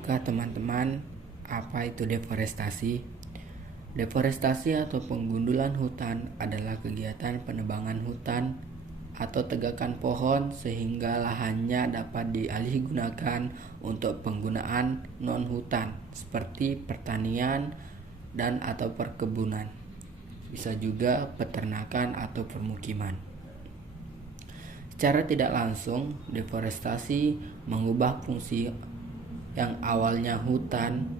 Tahukah teman-teman apa itu deforestasi? Deforestasi atau penggundulan hutan adalah kegiatan penebangan hutan atau tegakan pohon sehingga lahannya dapat dialihgunakan untuk penggunaan non-hutan seperti pertanian dan atau perkebunan. Bisa juga peternakan atau permukiman. Secara tidak langsung, deforestasi mengubah fungsi yang awalnya hutan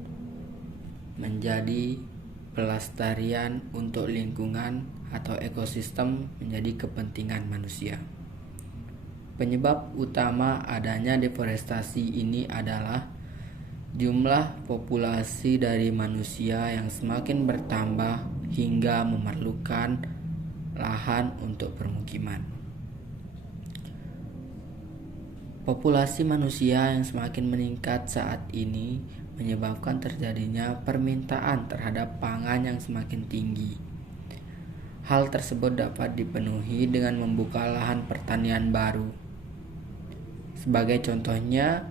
menjadi pelestarian untuk lingkungan atau ekosistem menjadi kepentingan manusia. Penyebab utama adanya deforestasi ini adalah jumlah populasi dari manusia yang semakin bertambah hingga memerlukan lahan untuk permukiman. Populasi manusia yang semakin meningkat saat ini menyebabkan terjadinya permintaan terhadap pangan yang semakin tinggi. Hal tersebut dapat dipenuhi dengan membuka lahan pertanian baru. Sebagai contohnya,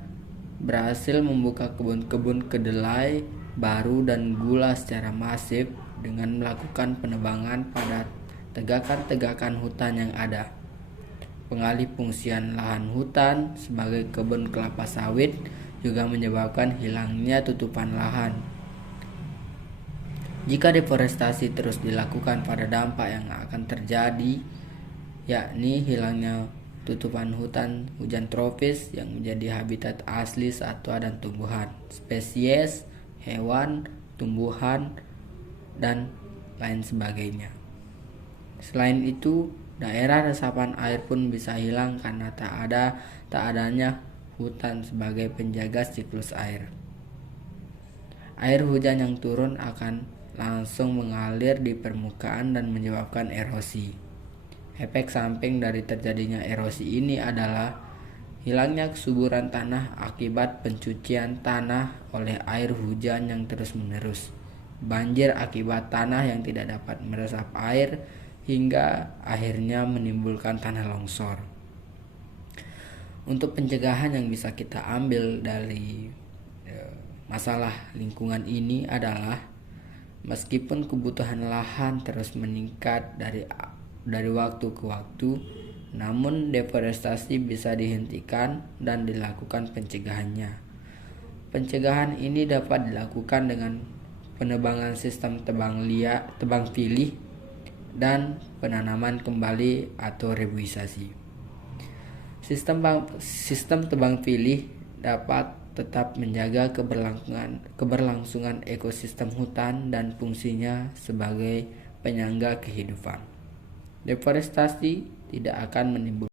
berhasil membuka kebun-kebun kedelai baru dan gula secara masif dengan melakukan penebangan pada tegakan-tegakan hutan yang ada. Pengalih fungsian lahan hutan sebagai kebun kelapa sawit juga menyebabkan hilangnya tutupan lahan. Jika deforestasi terus dilakukan, pada dampak yang akan terjadi yakni hilangnya tutupan hutan hujan tropis yang menjadi habitat asli satwa dan tumbuhan, spesies, hewan, tumbuhan, dan lain sebagainya. Selain itu, daerah resapan air pun bisa hilang karena tak adanya hutan sebagai penjaga siklus air. Air hujan yang turun akan langsung mengalir di permukaan dan menyebabkan erosi. Efek samping dari terjadinya erosi ini adalah hilangnya kesuburan tanah akibat pencucian tanah oleh air hujan yang terus-menerus, banjir akibat tanah yang tidak dapat meresap air, hingga akhirnya menimbulkan tanah longsor. Untuk pencegahan yang bisa kita ambil dari masalah lingkungan ini adalah meskipun kebutuhan lahan terus meningkat dari waktu ke waktu, namun deforestasi bisa dihentikan dan dilakukan pencegahannya. Pencegahan ini dapat dilakukan dengan penebangan sistem tebang pilih dan penanaman kembali atau reboisasi. Sistem tebang pilih dapat tetap menjaga keberlangsungan ekosistem hutan dan fungsinya sebagai penyangga kehidupan. Deforestasi tidak akan menimbulkan